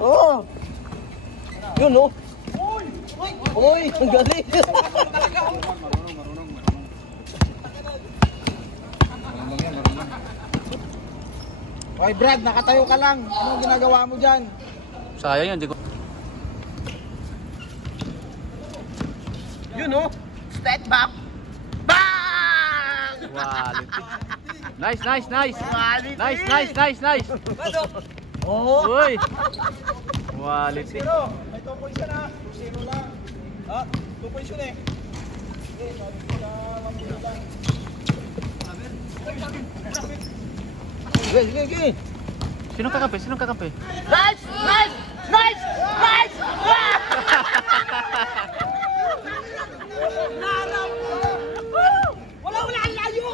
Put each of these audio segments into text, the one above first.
Oh. Yun oh. Uy, ang galing. Okay Brad, nakatayo ka lang. Anong ginagawa mo dyan? Sayang yan, di ko. Yun oh. Step back. Bang! Quality. Nice. Quality. Nice. Oh. Uy. Quality. May 2 points ka na. 2-0 lang. Ha? 2 points yun eh. Sige. Sinong kakampi? Nice! Wala ang layo!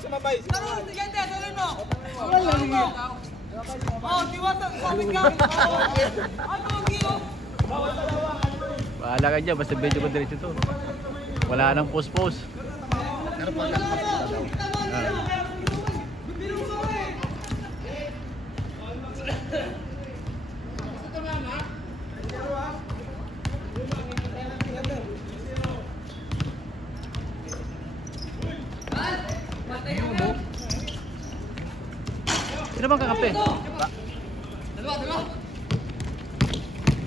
Sumabay. Bahala ka dyan, basta medyo ko diretso to. Wala nang post. Sino bang kakampi? Dalawa.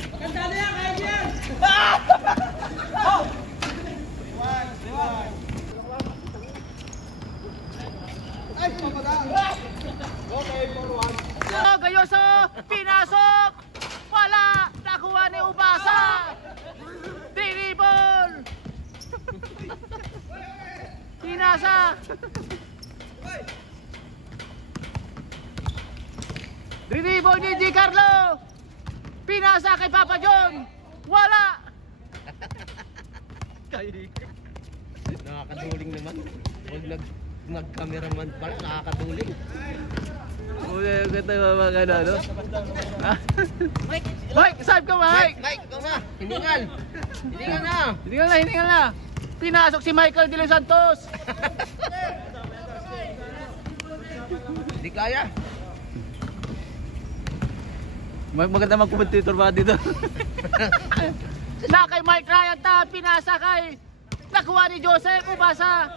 Maganda na yan, kaya yan! Ay, papadaan! Okay, forward. Gayoso! Pinasok! Wala! Nakuha ni Ubasa! Dribble! Pinasa! Dribble ni G. Carlo! Pinasa kay Papa John! Wala! Nakakaduling naman. Huwag nag-cameraman pala, nakakaduling. Ganda mga ano? Mike! Save ka Mike! Mike, ikaw na! Hiningal na! Hiningal na! Pinasok si Michael De Los Santos! Hindi kaya. Maganda mag-commentator ba dito? Na kay Mike Ryan ta, pinasa kay nakuha ni Joseph Ubasa.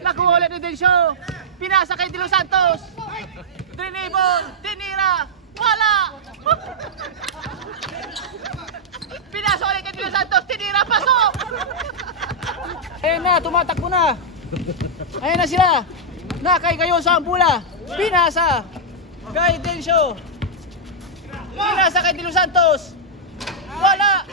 Nakuha ulit ni Densyo. Pinasa kay De Los Santos. Dribble, tinira, wala. Pinasa ulit kay De Los Santos, tinira, pasok. Ayun na, tumatakbo na. Ayun na sila. Na kay Gayoso ang bola. Pinasa kay Densyo. Pinasa kay De Los Santos. Wala.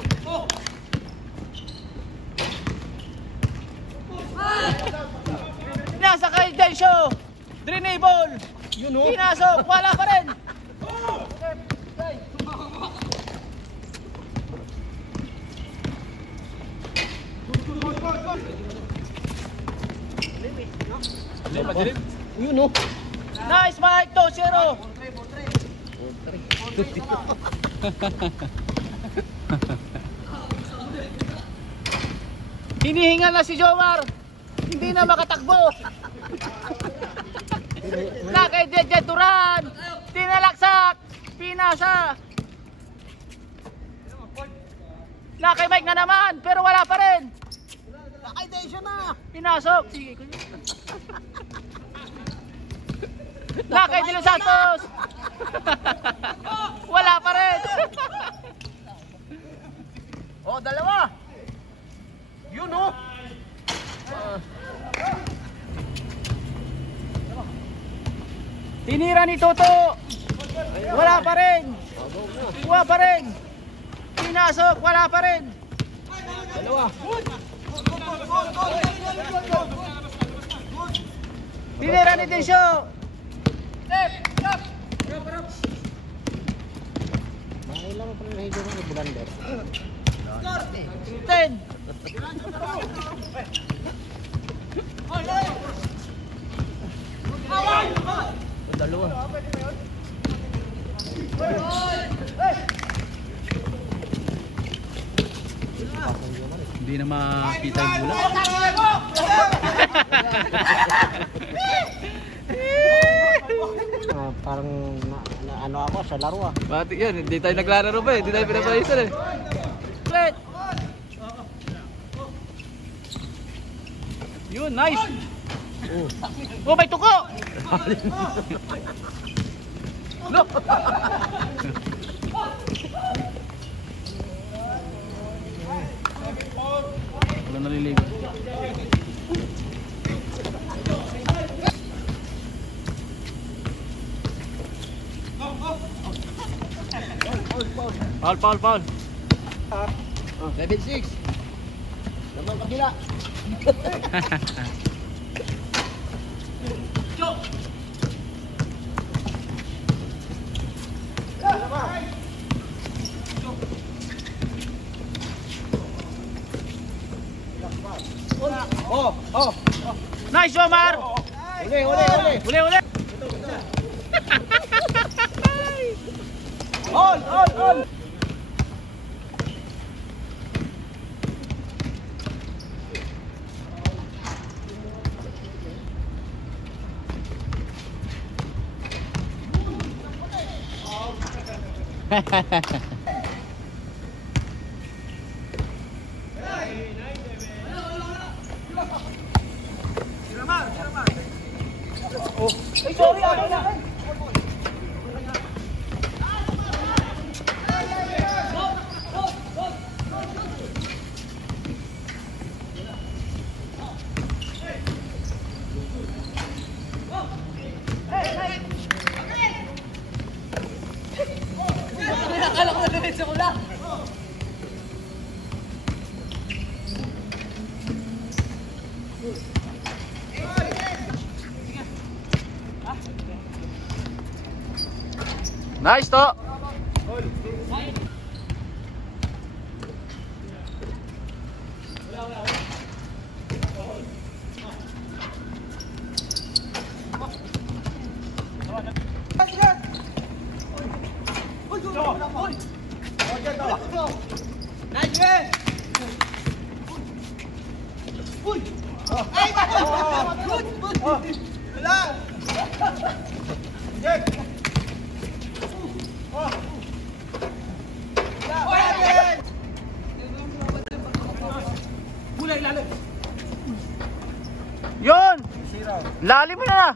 Pinasa kay Densyo. Dribble. Pinasok. Wala pa rin. Yun oh. Nice Mike. 2-0. Hinihingal na si Jomar. Hindi na makatakbo. Na kay Jeje Duran. Tinalaksak. Pinasa. Na kay Mike na naman. Pero wala pa rin. Kay Densyo na! Pinasok. Sige. Na kay De Los Santos. Wala pa rin. Oh, dalawa! Yun oh! Tinira ni Toto. Wala pa rin. Pinasok. Wala pa rin. Dalawa! Tinira ni Densyo. Makailang pa na hido ng bulander. 10. Dalawa. Hindi na makita yung bola. parang ano ako sa laro ah. Bati yan, hindi tayo naglalaro pa eh. Hindi tayo pinapahisan eh. Ulit! Yun, nice! Oh, may tuko! Look! Wala naliligo. Foul. 7-6. Naman kabila. Oh. Nice, Omar! Uli. Uli! On. Nice to! Yun! Lalim mo na!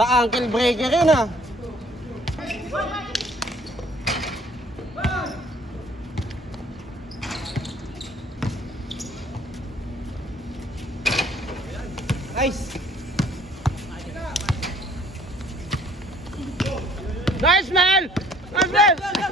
Ta-ankle breaker rin ah. Nice. Nice, man! Nice, man!